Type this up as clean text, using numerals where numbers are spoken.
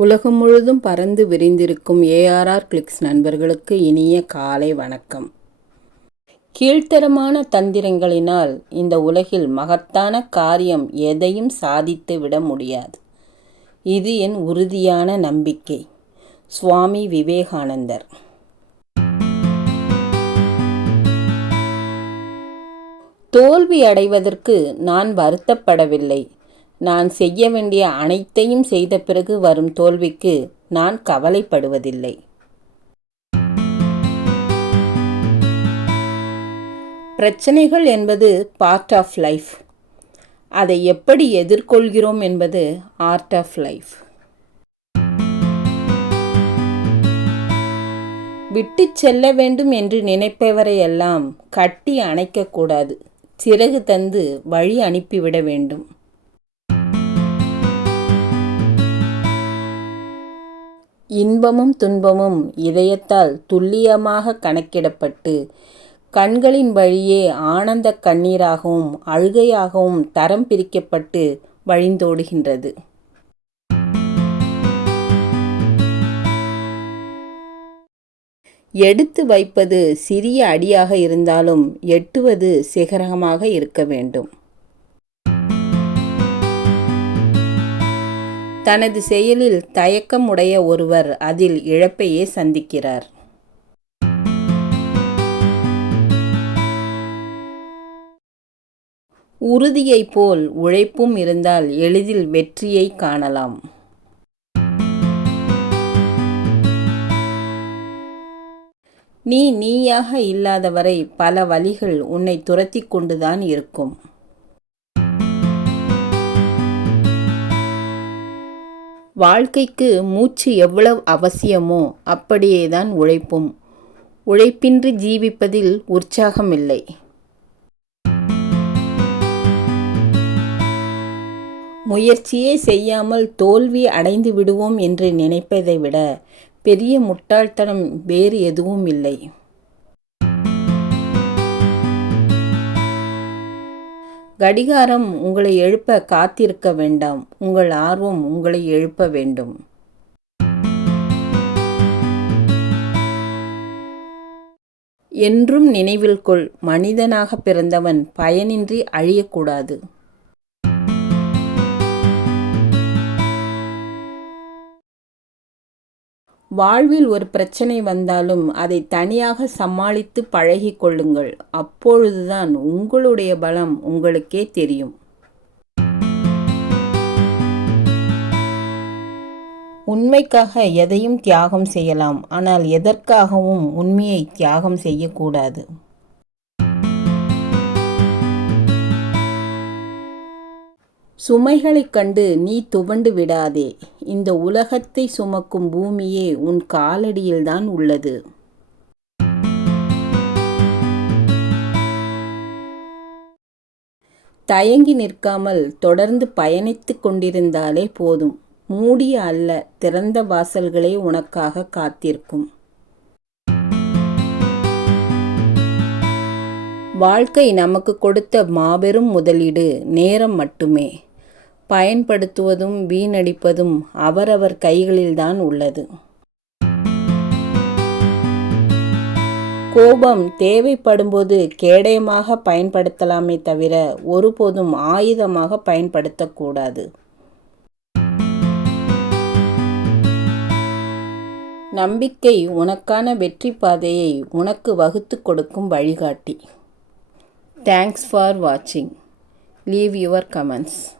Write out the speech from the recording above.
உலகம் முழுதும் பறந்து விரிந்திருக்கும் ஏஆர்ஆர் கிளிக்ஸ் நண்பர்களுக்கு இனிய காலை வணக்கம். கீழ்த்தரமான தந்திரங்களினால் இந்த உலகில் மகத்தான காரியம் எதையும் சாதித்து விட முடியாது. இது என் உறுதியான நம்பிக்கை. சுவாமி விவேகானந்தர். தோல்வி அடைவதற்கு நான் வருத்தப்படவில்லை. நான் செய்ய வேண்டிய அனைத்தையும் செய்த பிறகு வரும் தோல்விக்கு நான் கவலைப்படுவதில்லை. பிரச்சனைகள் என்பது பார்ட் ஆஃப் லைஃப். அதை எப்படி எதிர்கொள்கிறோம் என்பது ஆர்ட் ஆஃப் லைஃப். விட்டு செல்ல வேண்டும் என்று நினைப்பவரையெல்லாம் கட்டி அணைக்கக்கூடாது. சிறகு தந்து வழி அனுப்பிவிட வேண்டும். இன்பமும் துன்பமும் இதயத்தால் துல்லியமாக கணக்கிடப்பட்டு கண்களின் வழியே ஆனந்த கண்ணீராகவும் அழுகையாகவும் தரம் பிரிக்கப்பட்டு வழிந்தோடுகின்றது. எடுத்து வைப்பது சிறிய அடியாக இருந்தாலும் எட்டுவது சிகரமாக இருக்க வேண்டும். தனது செயலில் தயக்கம் உடைய ஒருவர் அதில் இழப்பையே சந்திக்கிறார். உறுதியைப் போல் உழைப்பும் இருந்தால் எளிதில் வெற்றியை காணலாம். நீயாக இல்லாதவரை பல வழிகள் உன்னை துரத்தி கொண்டுதான் இருக்கும். வாழ்க்கைக்கு மூச்சு எவ்வளவு அவசியமோ அப்படியேதான் உழைப்பும். உழைப்பின்றி ஜீவிப்பதில் உற்சாகமில்லை. முயற்சியே செய்யாமல் தோல்வி அடைந்து விடுவோம் என்று நினைப்பதை விட பெரிய முட்டாள்தனம் வேறு எதுவும் இல்லை. கடிகாரம் உங்களை எழுப்ப காத்திருக்க வேண்டாம். உங்கள் ஆர்வம் உங்களை எழுப்ப வேண்டும். என்றும் நினைவில் கொள், மனிதனாக பிறந்தவன் பயனின்றி அழியக்கூடாது. வாழ்வில் ஒரு பிரச்சனை வந்தாலும் அதை தனியாக சமாளித்து பழகி கொள்ளுங்கள். அப்பொழுதுதான் உங்களுடைய பலம் உங்களுக்கே தெரியும். உண்மைக்காக எதையும் தியாகம் செய்யலாம், ஆனால் எதற்காகவும் உண்மையை தியாகம் செய்யக்கூடாது. சுமைகளைக் கண்டு நீ துவண்டு விடாதே. இந்த உலகத்தை சுமக்கும் பூமியே உன் காலடியில்தான் உள்ளது. தயங்கி நிற்காமல் தொடர்ந்து பயணித்து கொண்டிருந்தாலே போதும். மூடிய அல்ல, திறந்த வாசல்களே உனக்காக காத்திருக்கும். வாழ்க்கை நமக்கு கொடுத்த மாபெரும் முதலீடு நேரம் மட்டுமே. பயன்படுத்துவதும் வீணடிப்பதும் அவரவர் கைகளில்தான் உள்ளது. கோபம் தேவைப்படும்போது கேடயமாக பயன்படுத்தலாமே தவிர ஒருபோதும் ஆயுதமாக பயன்படுத்தக்கூடாது. நம்பிக்கை உனக்கான வெற்றி பாதையை உனக்கு வகுத்து கொடுக்கும் வழிகாட்டி. Thanks for watching. Leave your comments.